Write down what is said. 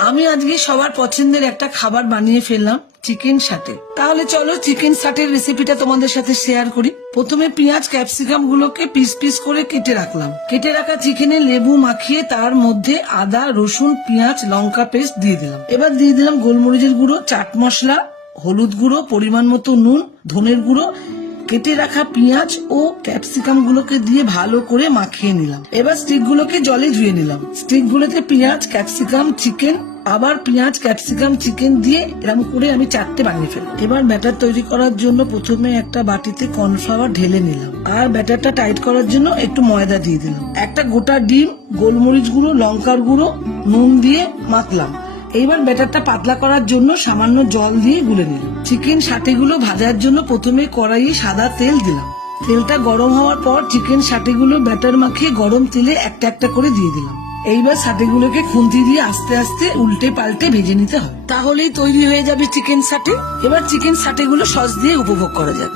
আমি আজকে সবার পছন্দের একটা খাবার বানিয়ে ফেললাম, চিকেন সাটে। তাহলে চলো চিকেন সাটের রেসিপিটা তোমাদের সাথে শেয়ার করি। প্রথমে পেঁয়াজ ক্যাপসিকাম গুলোকে পিস পিস করে কেটে রাখলাম। কেটে রাখা চিকেনে লেবু মাখিয়ে তার মধ্যে আদা, রসুন, পেঁয়াজ, লঙ্কা পেস্ট দিয়ে দিলাম। এবার দিয়ে দিলাম গোলমরিচের গুঁড়ো, চাট মশলা, হলুদ গুঁড়ো, পরিমাণ মতো নুন, ধনের গুঁড়ো। কেটে রাখা পেঁয়াজ ও ক্যাপসিকাম গুলোকে দিয়ে ভালো করে মাখিয়ে নিলাম। এবার স্টিক গুলোকে জলে ধুয়ে নিলাম। স্টিক গুলোতে পেঁয়াজ, ক্যাপসিকাম, চিকেন, আবার পেঁয়াজ, ক্যাপসিকাম, চিকেন দিয়ে এরকম করে আমি 4টে বানিয়ে ফেললাম। এবার ব্যাটার তৈরি করার জন্য প্রথমে একটা বাটিতে কর্নফ্লাওয়ার ঢেলে নিলাম, আর ব্যাটারটা টাইট করার জন্য একটু ময়দা দিয়ে দিলাম। একটা গোটা ডিম, গোলমরিচ গুঁড়ো, লঙ্কার গুঁড়ো, নুন দিয়ে মাখলাম। এইবার ব্যাটারটা পাতলা করার জন্য সামান্য জল দিয়ে গুলে নিলাম। চিকেন সাটেগুলো ভাজার জন্য প্রথমে কড়াইয়ে সাদা তেল দিলাম। তেলটা গরম হওয়ার পর চিকেন সাটেগুলো ব্যাটার মাখিয়ে গরম তেলে একটা একটা করে দিয়ে দিলাম। এইবার সাটেগুলোকে খুন্তি দিয়ে আস্তে আস্তে উল্টে পাল্টে ভেজে নিতে হবে, তাহলেই তৈরি হয়ে যাবে চিকেন সাটে। এবার চিকেন সাটেগুলো সস দিয়ে উপভোগ করা যাক।